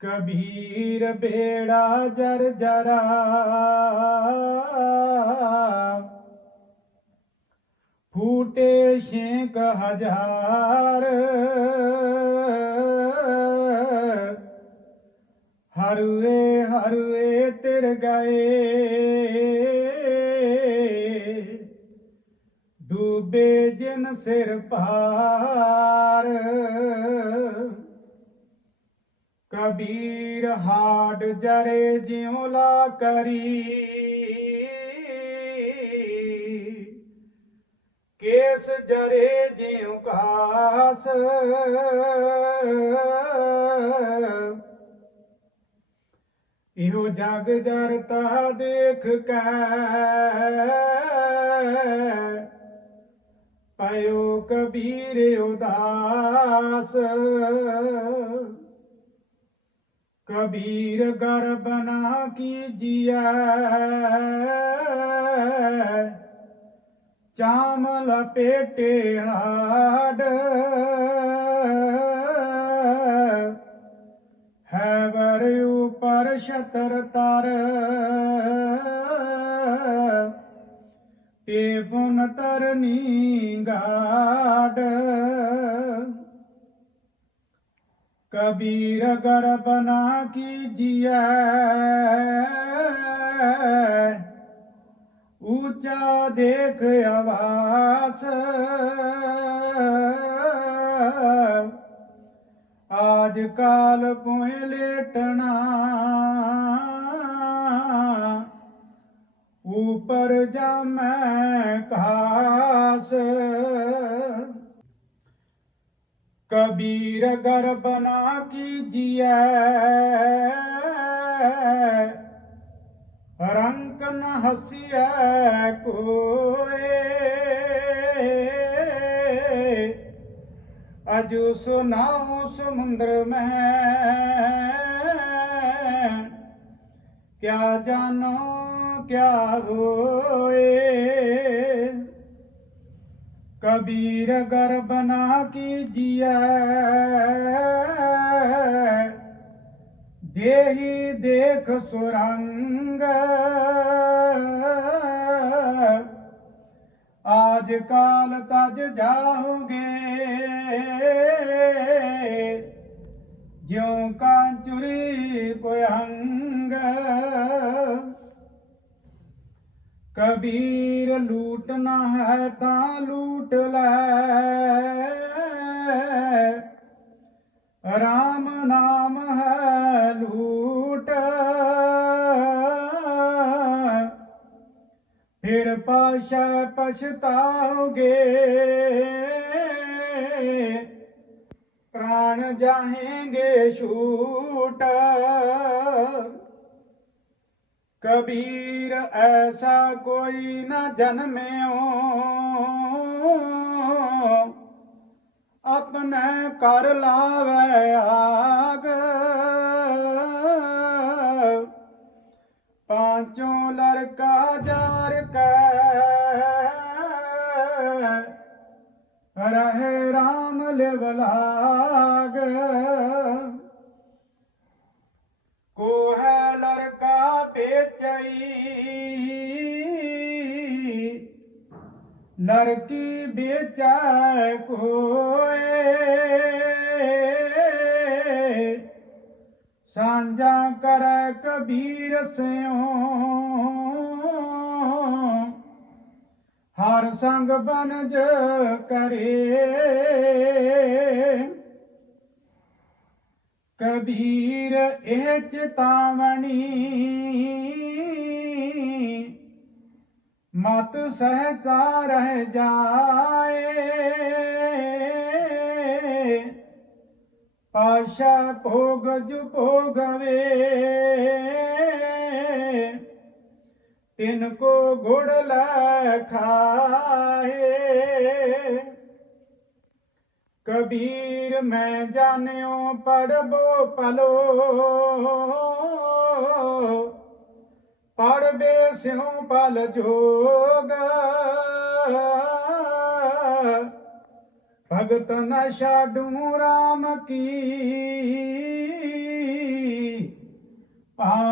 ਕਬੀਰ ਬੇੜਾ ਜਰ ਜਰਾ। ਫੂਟੇ ਛੇਕ ਹਜ਼ਾਰ। ਹਰਵੇ ਹਰਵੇ ਤਿਰ ਗਏ। ਡੂਬੇ ਜਿਨ ਸਿਰ ਭਾਰ। ਕਬੀਰ ਹਾਡ ਜਰੇ ਜਿਉ ਲਾ ਕਰੀ। ਕੇਸ ਜਰੇ ਜਿਉ ਕਾਸ। ਇਹੋ ਜਗ ਜਰਤਾ ਦੇਖ ਕੈ। ਪਇਓ ਕਬੀਰ ਉਦਾਸ। ਕਬੀਰ ਗਰ ਬਨਾ ਕੀਜੀਐ ਚਾਮ ਲਪੇਟੇ ਹਾਡ ਹੈ ਬਰ ਉਪਰ ਛਤਰ ਤਰ। ਤੇ ਬੁਨ ਤਰਨੀ ਗਾਡ ਕਬੀਰ ਗਰ ਬਨਾ ਕੀਜੀਐ। ਊਚਾ ਦੇਖ ਆਵਾਸ। ਆਜ ਕਾਲ ਪੁਇ ਲੇਟਣਾ। ਉਪਰ ਜਾਮੈ ਕਾਸ ਕਬੀਰ ਗਰ ਬਨਾ ਕੀਜੀਐ। ਰੰਕ ਨ ਹਸੀਐ ਕੋਏ। ਅਜੂ ਸੁਨਾਉ ਸਮੁੰਦਰ ਮਹਿ। ਕਿਆ ਜਾਨੋ ਕਿਆ ਹੋਏ। ਕਬੀਰ ਗਰਬ ਨਾ ਕੀਜੀਐ। ਦੇਹੀ ਦੇਖ ਸੁਰੰਗ। ਆਜ ਕਾਲ ਤਜ ਜਾਓਗੇ ਜਿਉ ਕਾਂਚੁਰੀ ਪੁਯੰਗ ਕਬੀਰ ਲੂਟਣਾ ਹੈ ਤਾਂ ਲੂਟ ਲੈ। ਰਾਮ ਨਾਮ ਹੈ ਲੂਟ। ਫਿਰ ਪਾਸ਼ਾ ਪਛਤਾਓਗੇ। ਪ੍ਰਾਣ ਜਾਹੇਂਗੇ ਛੂਟ। ਕਬੀਰ ਐਸਾ ਕੋਈ ਨਾ ਜਨਮਿਓ। ਆਪਣੇ ਕਰ ਲਾਵੇ ਆਗ। ਪਾਂਚੋਂ ਲੜਕਾ ਜਾਰ ਕੈ। ਰਹੇ ਰਾਮ ਲਿਵਲਾਗ ਕੋ ਹੈ ਲੜਕਾ ਵੇਚਈ। ਲੜਕੀ ਬੇਚੈ ਕੋਏ। ਸਾਂਝਾ ਕਰ ਕਬੀਰ ਸਿਓ ਹਰ ਸੰਗ ਬਨਜ ਕਰੇ। ਕਬੀਰ ਇਹ ਚਿਤਾਵਣੀ ਮਤ ਸਹਜਾ ਰਹਿ ਜਾਏ। ਪਾਸ਼ਾ ਭੋਗ ਜੁ ਭੋਗਵੇ। ਤਿਨ ਕੋ ਗੁੜ ਲੈ ਖਾਏ। ਕਬੀਰ ਮੈਂ ਜਾਣਿਓ ਪੜਬੋ ਪਲੋ ਪੜਬੇ ਸਿਉ ਪਲ ਜੋਗ। ਭਗਤ ਨ ਛਾਡੂ RAM ਕੀ। ਭਾਵੈ